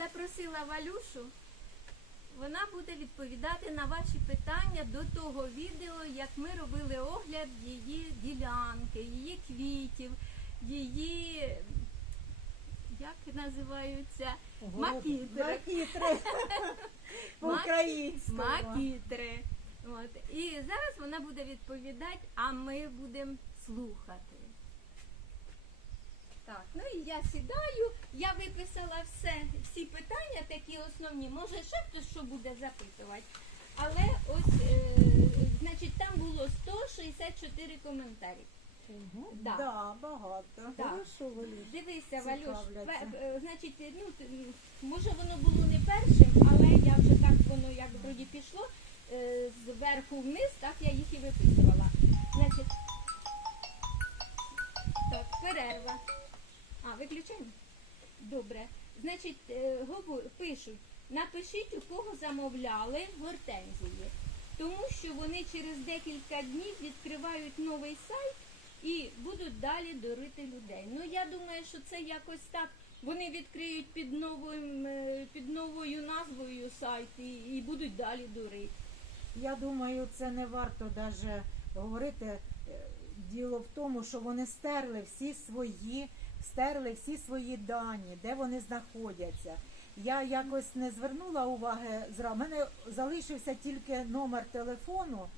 запросила Валюшу. Вона буде відповідати на ваші питання до того відео, як ми робили огляд її ділянки, її квітів, її, як називаються, макітри. Макітри. По-українському. Макітри. От. І зараз вона буде відповідати, а ми будемо слухати. Так, ну і я сідаю, я виписала все, всі питання, такі основні. Може, ще хтось що буде запитувати. Але ось, е, значить, там було 164 коментарі. Мгм. Да. Да, багато. Да. Хорошо, Валюш. Дивися, Валюш, Цікавляться. пе- е, значить, ну, т- м, може воно було не першим, але я вже так воно як вроді пішло е, зверху вниз, так я їх і виписувала. Значить, так, перерва. А, виключаємо? Добре. Значить, е, пишуть, напишіть, у кого замовляли гортензії, тому що вони через декілька днів відкривають новий сайт і будуть далі дурити людей. Ну я думаю, що це якось так. Вони відкриють під новим е, під новою назвою сайт і, і будуть далі дурити. Я думаю, це не варто навіть говорити. Е, Діло в тому, що вони стерли всі свої, стерли всі свої дані, де вони знаходяться. Я якось не звернула уваги зра. У мене залишився тільки номер телефону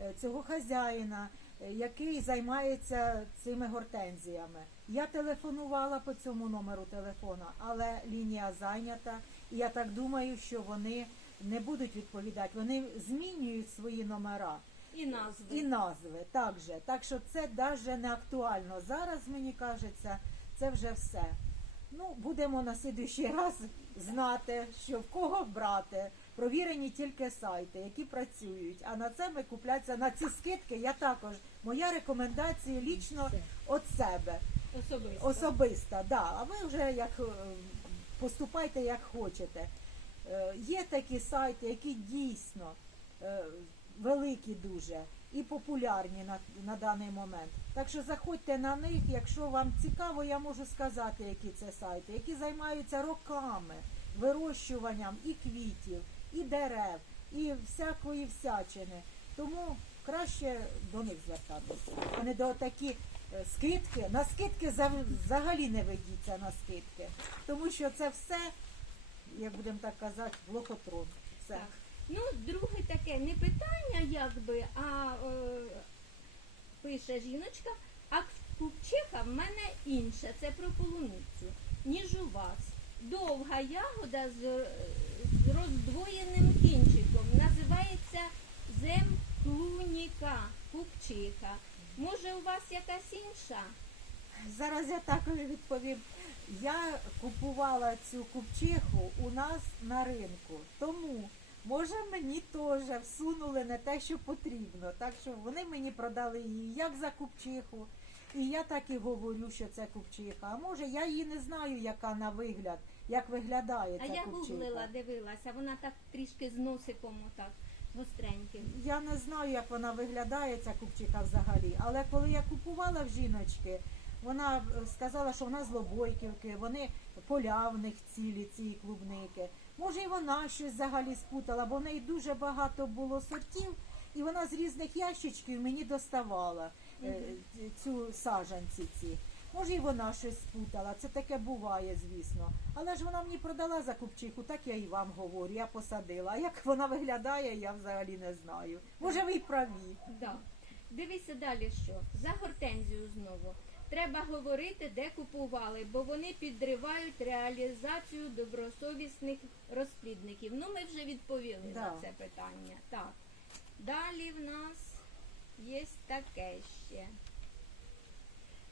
е, цього хазяїна, е, який займається цими гортензіями. Я телефонувала по цьому номеру телефону, але лінія зайнята. І я так думаю, що вони не будуть відповідати. Вони змінюють свої номера І назви. і назви також. Так що це навіть не актуально. Зараз мені кажеться, це вже все. Ну, будемо на слідуючий раз знати, що в кого брати. Провірені тільки сайти, які працюють. А на це ми купляться на ці скидки. Я також моя рекомендація лічно від себе. Особисто. Особиста, да. А ви вже як е, поступайте як хочете. Е, Є такі сайти, які дійсно е, великі дуже і популярні на, на даний момент. Так що заходьте на них, якщо вам цікаво, я можу сказати, які це сайти, які займаються роками вирощуванням і квітів, і дерев, і всякої всячини. Тому краще до них звертатися, а не до такі е, скидки. На скидки взагалі не ведіться на скидки, тому що це все, як будемо так казати, лохотрон. Все. Ну, друге таке не питання, якби, а е, пише жіночка, а купчиха в мене інша, це про полуницю, ніж у вас. Довга ягода з, е, з роздвоєним кінчиком. Називається земклуніка, купчиха. Може, у вас якась інша? Зараз я також відповім. Я купувала цю купчиху у нас на ринку, тому може мені теж всунули не те, що потрібно. Так що вони мені продали її як за купчиху, і я так і говорю, що це купчиха. А може я її не знаю, яка на вигляд, як виглядає А ця я купчиха. гуглила, дивилася, вона так трішки з носиком отак гостреньким. Я не знаю, як вона виглядає, ця купчиха взагалі. Але коли я купувала в жіночки, вона сказала, що вона з Лобойківки, вони поля в них цілі, ці клубники. Може, і вона щось взагалі спутала, бо в неї дуже багато було сортів, і вона з різних ящичків мені доставала е, цю саджанці ці. Може, і вона щось спутала, це таке буває, звісно. Але ж вона мені продала за купчиху, так я і вам говорю, я посадила. А як вона виглядає, я взагалі не знаю. Може, ви й праві. Да. Дивіться далі що. За гортензію знову. Треба говорити, де купували, бо вони підривають реалізацію добросовісних розплідників. Ну, ми вже відповіли Да. на це питання. Так. Далі в нас є таке ще.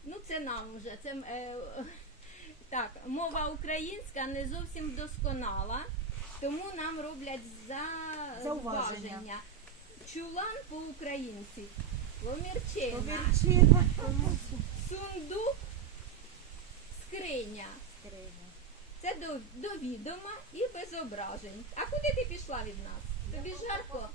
Ну, це нам вже. Це, е, так, мова українська не зовсім досконала, тому нам роблять за Зауваження. Чулан по-українці. Ломірчина. Повірчина. Сундук. Скриня. Це до, до відома і без ображень. А куди ти пішла від нас? Тобі жарко?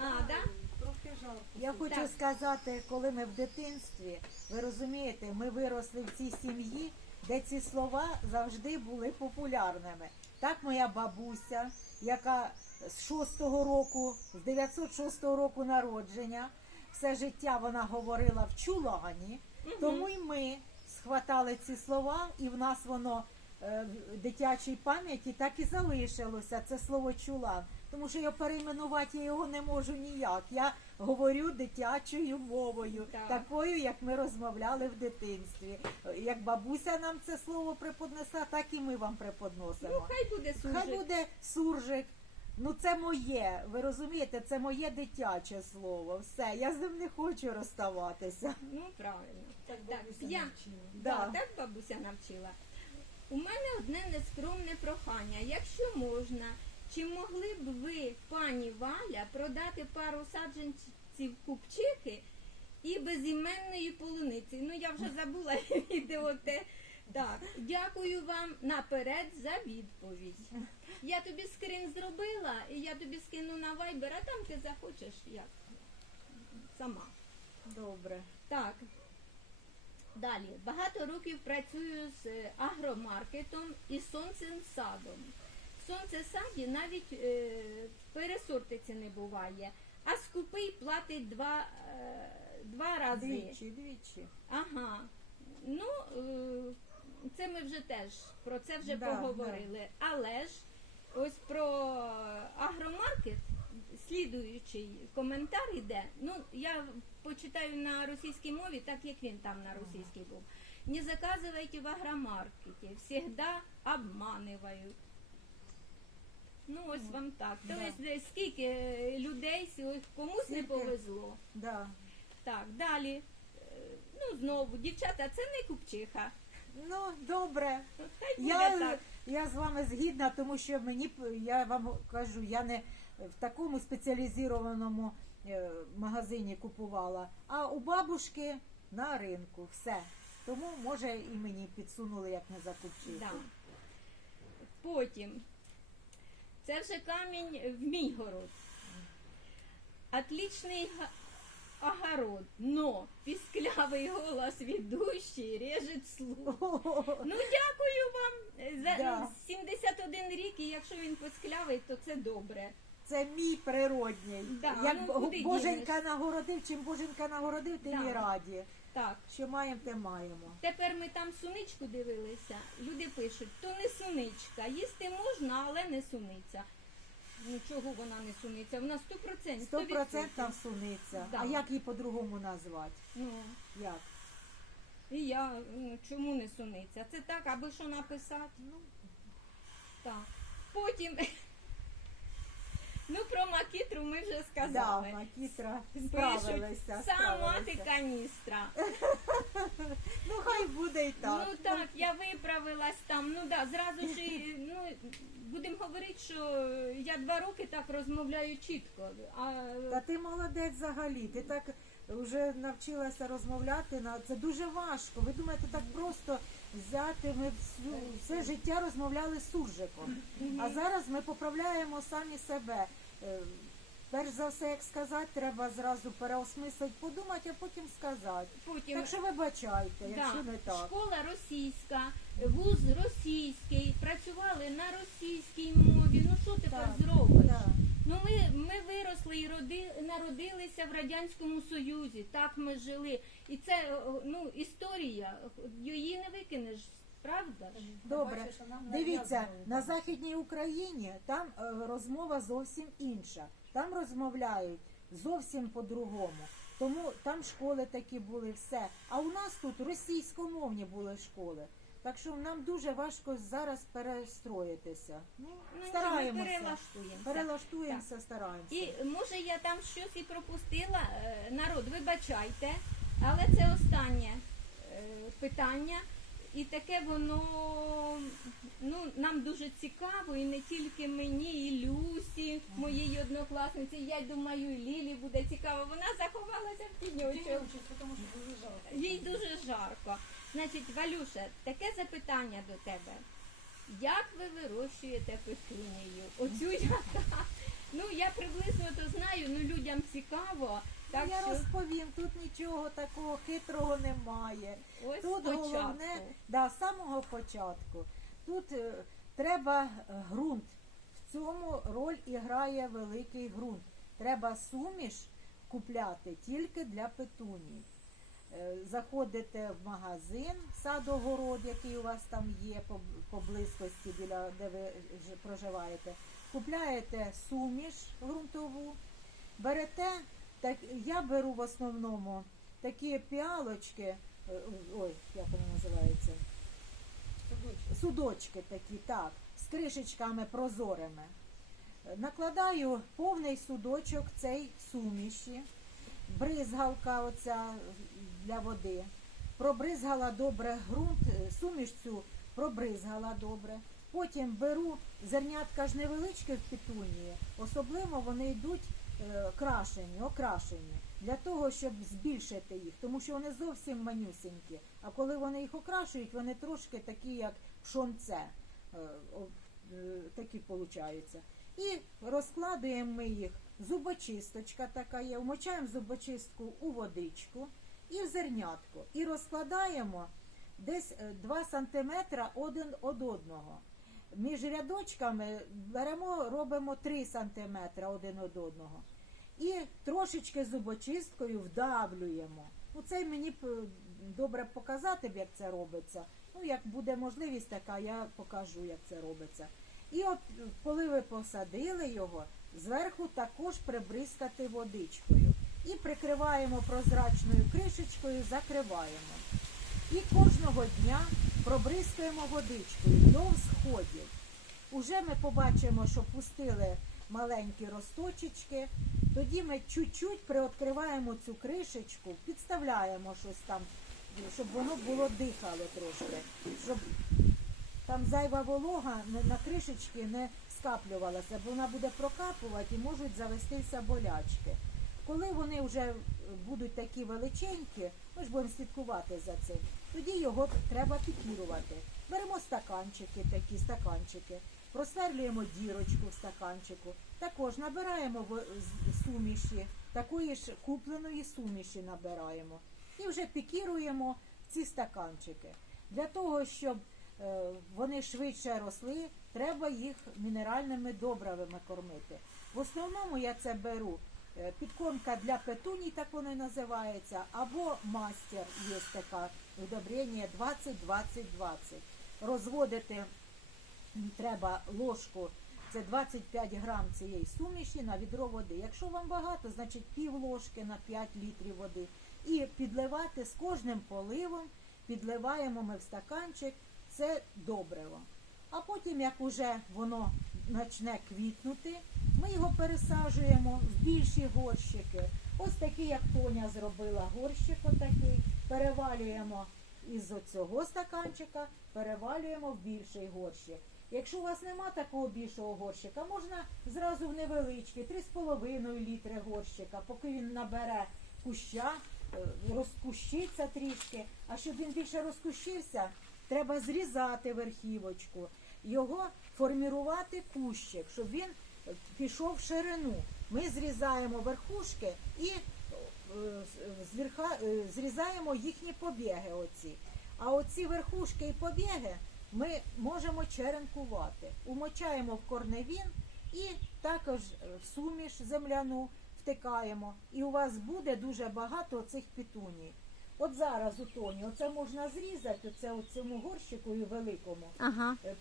А, да? Трохи жарко. Я хочу Так. сказати, коли ми в дитинстві, ви розумієте, ми виросли в цій сім'ї, де ці слова завжди були популярними. Так моя бабуся, яка з 6-го року, з 906 року народження, все життя вона говорила в чулані, тому й ми схватали ці слова, і в нас воно е, в дитячій пам'яті так і залишилося. Це слово чулан. Тому що я перейменувати я його не можу ніяк. Я говорю дитячою мовою, Так. такою, як ми розмовляли в дитинстві. Як бабуся нам це слово преподнесла, так і ми вам преподносимо. Ну, хай буде Хай буде суржик. Ну це моє, ви розумієте, це моє дитяче слово. Все, я з ним не хочу розставатися. Ну, правильно. Так Так, бабуся я- навчила. Да. Да. так бабуся навчила. У мене одне нескромне прохання. Якщо можна, чи могли б ви, пані Валя, продати пару саджанців купчихи і безіменної полуниці? Ну, я вже забула відео те. Так, дякую вам наперед за відповідь. Я тобі скрин зробила, і я тобі скину на вайбер, а там ти захочеш як сама. Добре. Так. Далі. Багато років працюю з е, агромаркетом і сонцем садом. В сонцесаді навіть е, пересортиці не буває, а скупий платить два, е, два рази. Двічі, двічі. Ага. Ну, е, це ми вже теж про це вже Да, поговорили. Але ж ось про агромаркет, слідуючий коментар іде. Ну, я почитаю на російській мові, так як він там на російській був. Не заказывайте в агромаркете, всегда обманывают. Ну, ось вам так. Да. Тобто, скільки е, людей комусь не повезло. Да. Так, далі. Е, Ну, знову, дівчата, це не купчиха. Ну, добре. Хай буде Я, так. я з вами згідна, тому що мені я вам кажу, я не в такому спеціалізованому е, магазині купувала, а у бабушки на ринку. Все. Тому може і мені підсунули як не закупчити. Да. Потім. Це вже камінь в мій город. Отличний огород, но пісклявий голос ведущий режет слух. Ну, дякую вам за Да. 71 рік, і якщо він пісклявий, то це добре. Це мій природній. Да, Як ну, куди Боженька дінеш? нагородив, чим Боженька нагородив, тим Да. і раді. Так, Що маємо, те маємо. Тепер ми там суничку дивилися. Люди пишуть, то не суничка. Їсти можна, але не суниця. Ну чого вона не суниця? Вона 100%. Стопроцентна суниця. Да. А як її по-другому назвати? Ну, Як? і я ну, чому не суниця? Це так, аби що написати. Ну, Так. Потім. Ну, про макітру ми вже да, сказали. Макітра Пишуть, справилися. сама ти каністра. Ну хай буде і так. Ну так, я виправилась там. Ну да, зразу ж ну будемо говорити, що я два роки так розмовляю чітко. А Та ти молодець взагалі. Ти так вже навчилася розмовляти. на- Це дуже важко. Ви думаєте, так просто взяти. Ми всю, все життя розмовляли з суржиком. А зараз ми поправляємо самі себе. Е, Перш за все, як сказати, треба зразу переосмислити, подумати, а потім сказати. потім Так що вибачайте, да, якщо не так. школа російська, вуз російський, працювали на російській мові. Ну що тепер Так, зробиш? Так. Ну ми, ми виросли і роди, народилися в Радянському Союзі. Так ми жили. І це ну, історія, її не викинеш, правда? Добре, Бачиш, а нам дивіться, на Західній Україні там е, розмова зовсім інша. Там розмовляють зовсім по-другому. Тому там школи такі були, все. А у нас тут російськомовні були школи. Так що нам дуже важко зараз перестроїтися. Ну, Ну, нічого, ми стараємося. перелаштуємося. Перелаштуємося, стараємося. І може я там щось і пропустила. Е, Народ, вибачайте, але це останнє е, питання. І таке воно ну, нам дуже цікаво, і не тільки мені, і Люсі, моїй однокласниці. Я думаю, і Лілі буде цікаво. Вона заховалася в тіньочок. Тіньочок, тому що дуже жалко. Їй дуже жарко. Значить, Валюша, таке запитання до тебе. Як ви вирощуєте петунію? Оцю яка. Ну я приблизно то знаю, ну людям цікаво. Так Я що розповім, тут нічого такого хитрого немає. ось Тут спочатку. головне, да, з самого початку. Тут е, треба е, ґрунт. В цьому роль і грає великий ґрунт. Треба суміш купляти тільки для петуній. Е, Заходите в магазин, садогород, який у вас там є по, по близькості, біля де ви ж- проживаєте. Купляєте суміш ґрунтову, берете, так, я беру в основному такі піалочки, е, ой, як вони називаються, судочки такі, так, з кришечками прозорими. Накладаю повний судочок цей суміші, бризгалка оця для води. Пробризгала добре ґрунт, е, суміш цю пробризгала добре. Потім беру зернятка ж невеличкі в петунії, особливо вони йдуть крашені, окрашені, для того, щоб збільшити їх, тому що вони зовсім манюсенькі. А коли вони їх окрашують, вони трошки такі, як пшонце, е, е, такі получаються. І розкладуємо ми їх, зубочисточка така є, вмочаємо зубочистку у водичку і в зернятку. І розкладаємо десь 2 см один од одного. Між рядочками беремо, робимо 3 см один од одного. І трошечки зубочисткою вдавлюємо. Ну, це мені е, добре показати, як це робиться. Ну, як буде можливість така, я покажу, як це робиться. І от е, коли ви посадили його, зверху також прибризкати водичкою. І прикриваємо прозрачною кришечкою, закриваємо. І кожного дня пробризкуємо водичкою до всходів. Уже ми побачимо, що пустили маленькі росточечки. Тоді ми чуть-чуть приоткриваємо цю кришечку, підставляємо щось там, щоб воно було дихало трошки, щоб там зайва волога на кришечки не скаплювалася, бо вона буде прокапувати і можуть завестися болячки. Коли вони вже будуть такі величенькі, ми ж будемо слідкувати за цим, тоді його треба пікірувати. Беремо стаканчики, такі стаканчики, просверлюємо дірочку в стаканчику, також набираємо суміші, такої ж купленої суміші набираємо. І вже пікіруємо ці стаканчики. Для того, щоб е, вони швидше росли, треба їх мінеральними добривами кормити. В основному я це беру підкормка для петуній, так воно називається, або мастер є така удобрення 20-20-20. Розводити треба ложку, це 25 грам цієї суміші на відро води. Якщо вам багато, значить пів ложки на 5 літрів води. І підливати з кожним поливом, підливаємо ми в стаканчик, це добриво. А потім, як уже воно почне квітнути, ми його пересаджуємо в більші горщики. Ось такий, як Тоня зробила горщик, отакий, перевалюємо із цього стаканчика, перевалюємо в більший горщик. Якщо у вас нема такого більшого горщика, можна зразу в невеличкий, 3,5 літри горщика, поки він набере куща, е, розкущиться трішки. А щоб він більше розкущився, треба зрізати верхівочку, його формірувати кущик, щоб він пішов в ширину. Ми зрізаємо верхушки і е, е, зрізаємо їхні побіги. Оці. А оці верхушки і побіги ми можемо черенкувати. Умочаємо в корневін і також в суміш земляну втикаємо. І у вас буде дуже багато цих пітуній. От зараз у тоні, оце можна зрізати, оце у цьому горщику і великому Ага. е,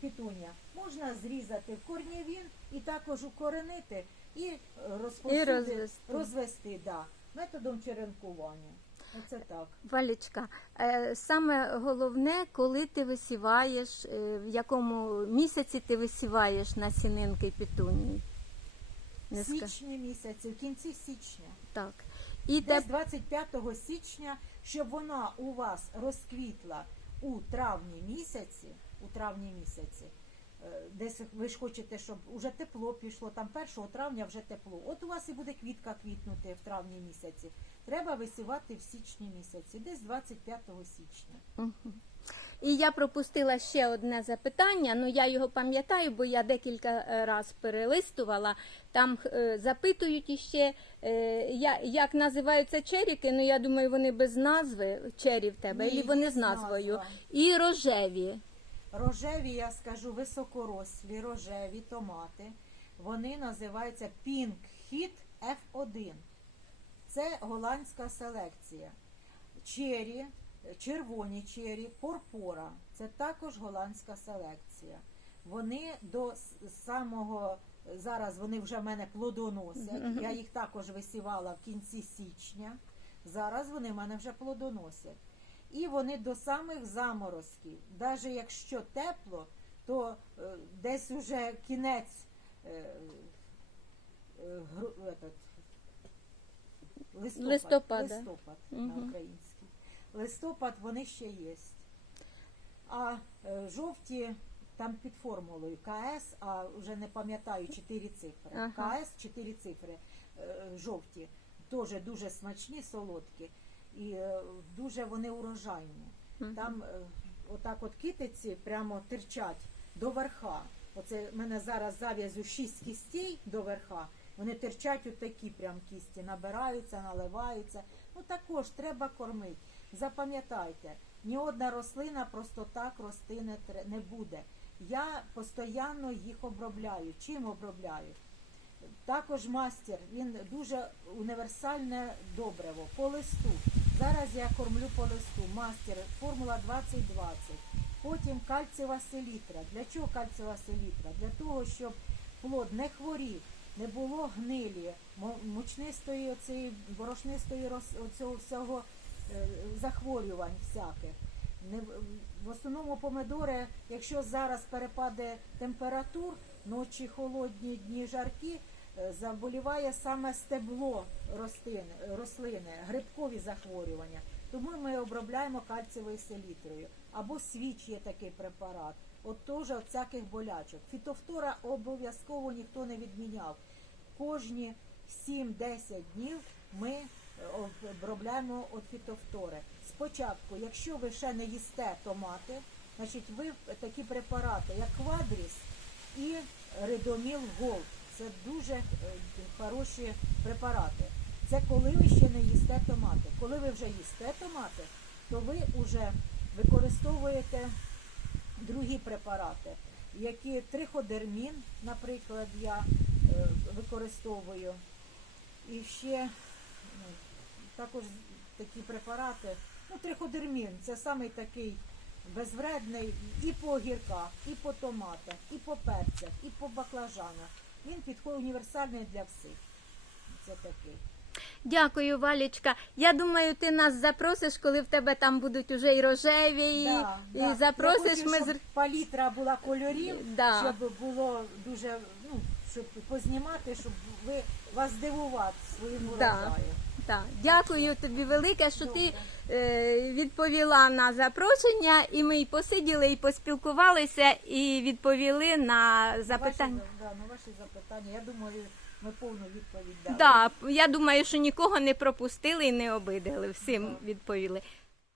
можна зрізати в корневін і також укоренити і е, розповсюдити, розвести. розвести да, методом черенкування. Оце так. Валічка, е, саме головне, коли ти висіваєш, в якому місяці ти висіваєш насінинки петунії? Не В січні місяці, в кінці січня. Так. І Десь 25 січня, щоб вона у вас розквітла у травні місяці, у травні місяці, е, десь ви ж хочете, щоб уже тепло пішло, там 1 травня вже тепло. От у вас і буде квітка квітнути в травні місяці. треба висівати в січні місяці, десь 25 січня. І я пропустила ще одне запитання. Ну я його пам'ятаю, бо я декілька разів перелистувала. Там е, запитують іще, е, як називаються черіки. Ну я думаю, вони без назви чері в тебе, Ні, і вони з назвою. назва. І рожеві. Рожеві, я скажу, високорослі рожеві томати. Вони називаються Pink Hit F1. Це голландська селекція. Чері, червоні чері, порпора. Це також голландська селекція. Вони до самого зараз вони вже в мене плодоносять. Я їх також висівала в кінці січня. Зараз вони в мене вже плодоносять. І вони до самих заморозків. Навіть якщо тепло, то е, десь уже кінець е, е, листопад, Листопада. листопад на Мгм. українській. Листопад вони ще є. А е, жовті там під формулою КС, а вже не пам'ятаю чотири цифри. Ага. КС чотири цифри е, жовті, теж дуже смачні, солодкі. І е, дуже вони урожайні. Мгм. Там отак от китиці прямо тирчать до верха. Оце в мене зараз зав'язу шість кістей до верха. Вони тирчать у такі прям кісті, набираються, наливаються. Ну також треба кормити. Запам'ятайте, ні одна рослина просто так рости не, не буде. Я постійно їх обробляю. Чим обробляю? Також мастер, він дуже універсальне добриво по листу. Зараз я кормлю по листу. Мастер, формула 2020. Потім кальцієва селітра. Для чого кальцієва селітра? Для того, щоб плод не хворів, не було гнилі, мучнистої оцієї борошнистої роз- оцього всього е, захворювань всяких. Не, в- основному помидори, якщо зараз перепаде температур, ночі холодні, дні жаркі, е, заболіває саме стебло рослин, рослини, грибкові захворювання. Тому ми обробляємо кальцієвою селітрою. Або свіч є такий препарат. От теж от всяких болячок. Фітофтора обов'язково ніхто не відміняв. Кожні 7-10 днів ми е, обробляємо від фітофтори. Спочатку, якщо ви ще не їсте томати, значить ви такі препарати, як квадріс і Редоміл Голд. Це дуже е, хороші препарати. Це коли ви ще не їсте томати. Коли ви вже їсте томати, то ви вже використовуєте другі препарати, які триходермін, наприклад, я використовую. І ще ну, також такі препарати. Ну, триходермін це самий такий безвредний і по огірках, і по томатах, і по перцях, і по баклажанах. Він підходить універсальний для всіх. Це такий. Дякую, Валічка. Я думаю, ти нас запросиш, коли в тебе там будуть уже і рожеві, Да, і да. запросиш. Я хочу, ми щоб палітра була кольорів, Да. щоб було дуже, щоб познімати, щоб ви вас здивувати своїм урожаєм. Так, дякую тобі велике, що ти е, відповіла на запрошення, і ми й посиділи, і поспілкувалися, і відповіли на запитання. Ваші, да, на ваші запитання. Я думаю, ми повну відповідь дали. Да, я думаю, що нікого не пропустили і не обидили. Всім відповіли.